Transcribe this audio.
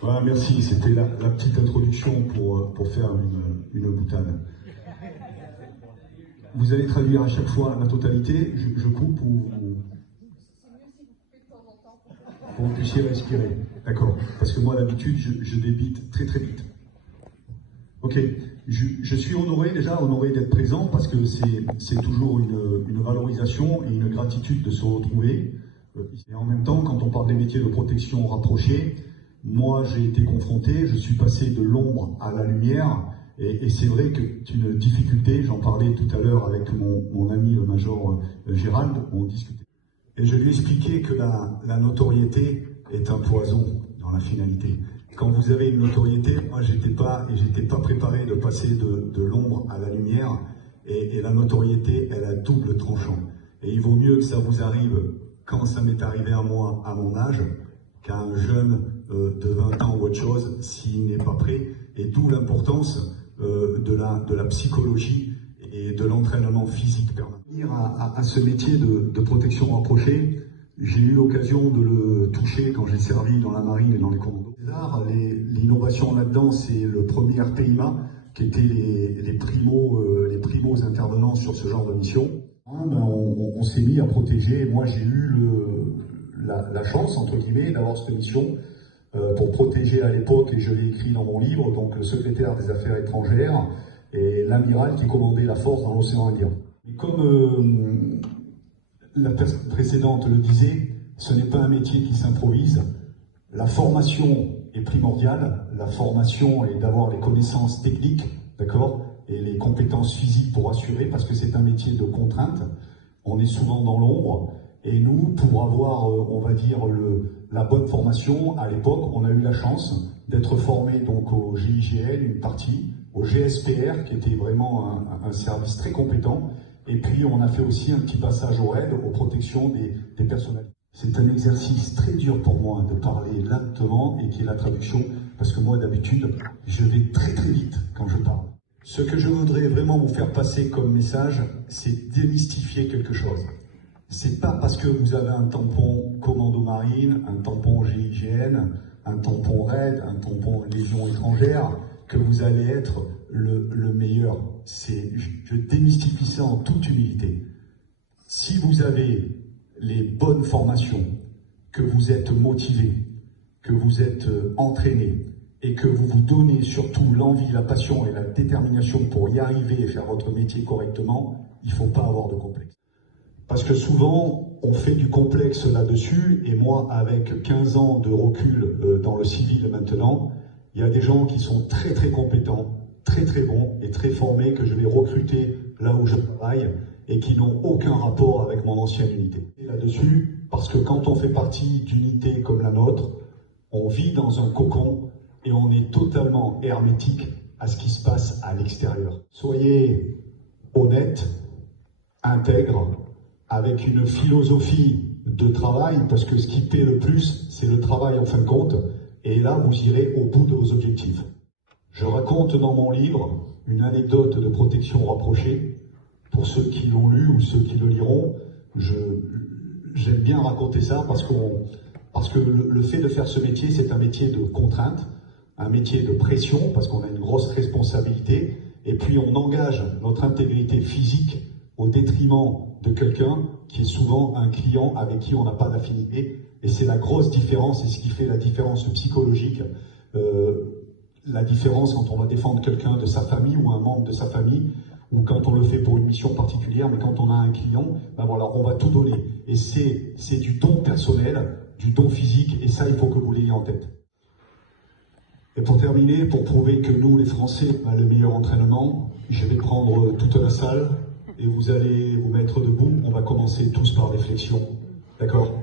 Voilà, merci, c'était la petite introduction pour faire une boutade. Vous allez traduire à chaque fois la totalité, je coupe ou pour que vous puissiez respirer. D'accord, parce que moi d'habitude je débite très très vite. Ok, je suis honoré d'être présent parce que c'est toujours une valorisation et une gratitude de se retrouver. Et en même temps, quand on parle des métiers de protection rapprochée, moi j'ai été confronté, je suis passé de l'ombre à la lumière, et c'est vrai que c'est une difficulté, j'en parlais tout à l'heure avec mon ami le major Gérald, on discutait. Et je lui ai expliqué que la notoriété est un poison dans la finalité. Quand vous avez une notoriété, moi j'étais pas préparé de passer de l'ombre à la lumière, et la notoriété, elle a double tranchant. Et il vaut mieux que ça vous arrive quand ça m'est arrivé à moi, à mon âge, qu'à un jeune de 20 ans ou autre chose, s'il n'est pas prêt. Et d'où l'importance de la psychologie et de l'entraînement physique permanent. À ce métier de protection rapprochée, j'ai eu l'occasion de le toucher quand j'ai servi dans la marine et dans les commandos. L'innovation là-dedans, c'est le premier RPIMA, qui était les primos intervenants sur ce genre de mission. On s'est mis à protéger, et moi j'ai eu la chance, entre guillemets, d'avoir cette mission pour protéger à l'époque, et je l'ai écrit dans mon livre, donc le secrétaire des Affaires étrangères et l'amiral qui commandait la force dans l'océan Indien. Et comme la personne précédente le disait, ce n'est pas un métier qui s'improvise. La formation est primordiale, la formation est d'avoir les connaissances techniques, d'accord, et les compétences physiques pour assurer, parce que c'est un métier de contrainte. On est souvent dans l'ombre, et nous, pour avoir, on va dire, la bonne formation, à l'époque, on a eu la chance d'être formé donc au GIGN, une partie, au GSPR, qui était vraiment un service très compétent, et puis on a fait aussi un petit passage au RAID, aux protections des personnels. C'est un exercice très dur pour moi de parler lentement et qui est la traduction, parce que moi d'habitude, je vais très très vite quand je parle. Ce que je voudrais vraiment vous faire passer comme message, c'est démystifier quelque chose. C'est pas parce que vous avez un tampon Commando Marine, un tampon GIGN, un tampon RAID, un tampon Légion étrangère, que vous allez être le meilleur. Je démystifie ça en toute humilité. Si vous avez les bonnes formations, que vous êtes motivé, que vous êtes entraîné, et que vous vous donnez surtout l'envie, la passion et la détermination pour y arriver et faire votre métier correctement, il ne faut pas avoir de complexe. Parce que souvent, on fait du complexe là-dessus, et moi, avec 15 ans de recul dans le civil maintenant, il y a des gens qui sont très très compétents, très très bons et très formés, que je vais recruter là où je travaille, et qui n'ont aucun rapport avec mon ancienne unité. Là-dessus, parce que quand on fait partie d'unités comme la nôtre, on vit dans un cocon et on est totalement hermétique à ce qui se passe à l'extérieur. Soyez honnête, intègre, avec une philosophie de travail, parce que ce qui paie le plus, c'est le travail en fin de compte, et là vous irez au bout de vos objectifs. Je raconte dans mon livre une anecdote de protection rapprochée. Pour ceux qui l'ont lu ou ceux qui le liront, j'aime bien raconter ça parce que le fait de faire ce métier, c'est un métier de contrainte, un métier de pression, parce qu'on a une grosse responsabilité, et puis on engage notre intégrité physique au détriment de quelqu'un qui est souvent un client avec qui on n'a pas d'affinité, et c'est la grosse différence, et ce qui fait la différence psychologique, la différence quand on va défendre quelqu'un de sa famille ou un membre de sa famille, ou quand on le fait pour une mission particulière, mais quand on a un client, ben voilà, on va tout donner. Et c'est du don personnel, du don physique, et ça, il faut que vous l'ayez en tête. Et pour terminer, pour prouver que nous, les Français, on a le meilleur entraînement, je vais prendre toute la salle, et vous allez vous mettre debout. On va commencer tous par des flexions, d'accord ?